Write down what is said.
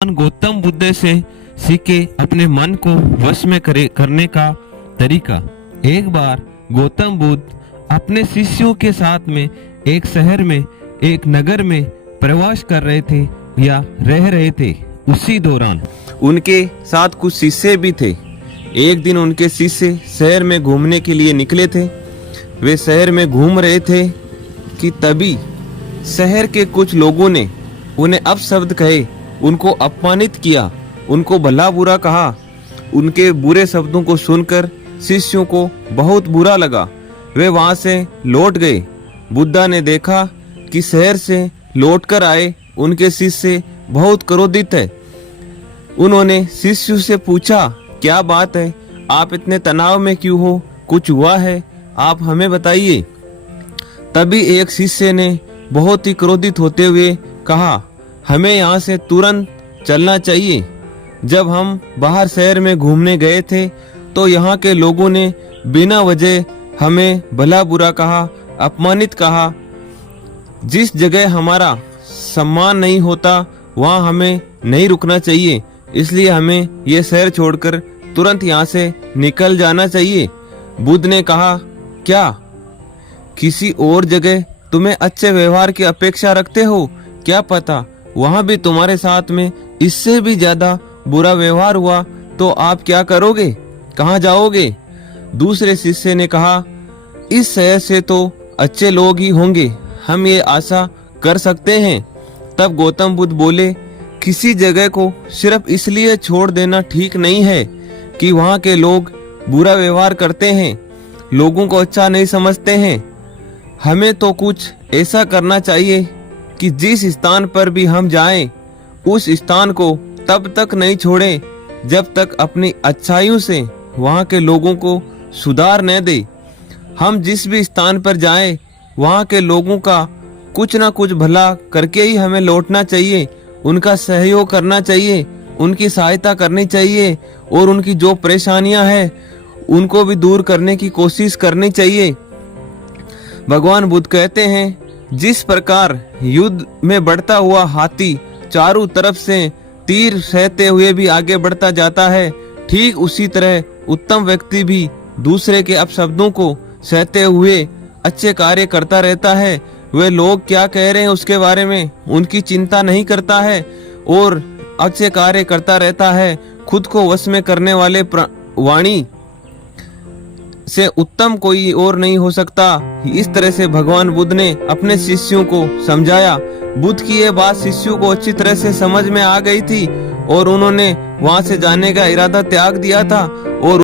गौतम बुद्ध से सीखे अपने मन को वश में करने का तरीका। एक बार गौतम बुद्ध अपने शिष्यों के साथ में एक शहर में एक नगर में प्रवास कर रहे थे या रह रहे थे। उसी दौरान उनके साथ कुछ शिष्य भी थे। एक दिन उनके शिष्य शहर में घूमने के लिए निकले थे। वे शहर में घूम रहे थे कि तभी शहर के कुछ लोगों ने उन्हें अपशब्द कहे, उनको अपमानित किया, उनको भला बुरा कहा। उनके बुरे शब्दों को सुनकर शिष्यों को बहुत बुरा लगा। वे वहां से लौट गए। बुद्धा ने देखा कि शहर से लौटकर आए उनके शिष्य बहुत क्रोधित है। उन्होंने शिष्यों से पूछा, क्या बात है, आप इतने तनाव में क्यों हो? कुछ हुआ है? आप हमें बताइए। तभी एक शिष्य ने बहुत ही क्रोधित होते हुए कहा, हमें यहाँ से तुरंत चलना चाहिए। जब हम बाहर शहर में घूमने गए थे तो यहाँ के लोगों ने बिना वजह हमें भला बुरा कहा, अपमानित कहा। जिस जगह हमारा सम्मान नहीं होता वहाँ हमें नहीं रुकना चाहिए, इसलिए हमें ये शहर छोड़कर तुरंत यहाँ से निकल जाना चाहिए। बुद्ध ने कहा, क्या किसी और जगह तुम्हें अच्छे व्यवहार की अपेक्षा रखते हो? क्या पता वहाँ भी तुम्हारे साथ में इससे भी ज्यादा बुरा व्यवहार हुआ तो आप क्या करोगे? कहाँ जाओगे? दूसरे शिष्य ने कहा, इस शहर से तो अच्छे लोग ही होंगे, हम ये आशा कर सकते हैं। तब गौतम बुद्ध बोले, किसी जगह को सिर्फ इसलिए छोड़ देना ठीक नहीं है कि वहाँ के लोग बुरा व्यवहार करते हैं, लोगों को अच्छा नहीं समझते हैं। हमें तो कुछ ऐसा करना चाहिए कि जिस स्थान पर भी हम जाएं, उस स्थान को तब तक नहीं छोड़ें जब तक अपनी अच्छाइयों से वहाँ के लोगों को सुधार न दे। हम जिस भी स्थान पर जाएं, वहाँ के लोगों का कुछ ना कुछ भला करके ही हमें लौटना चाहिए, उनका सहयोग करना चाहिए, उनकी सहायता करनी चाहिए और उनकी जो परेशानियां हैं उनको भी दूर करने की कोशिश करनी चाहिए। भगवान बुद्ध कहते हैं, जिस प्रकार युद्ध में बढ़ता हुआ हाथी चारों तरफ से तीर सहते हुए भी आगे बढ़ता जाता है, ठीक उसी तरह उत्तम व्यक्ति भी दूसरे के अपशब्दों को सहते हुए अच्छे कार्य करता रहता है। वे लोग क्या कह रहे हैं उसके बारे में उनकी चिंता नहीं करता है और अच्छे कार्य करता रहता है। खुद को वश में करने वाले वाणी से उत्तम कोई और नहीं हो सकता। इस तरह से भगवान बुद्ध ने अपने शिष्यों को समझाया। बुद्ध की यह बात शिष्यों को अच्छी तरह से समझ में आ गई थी और उन्होंने वहां से जाने का इरादा त्याग दिया था और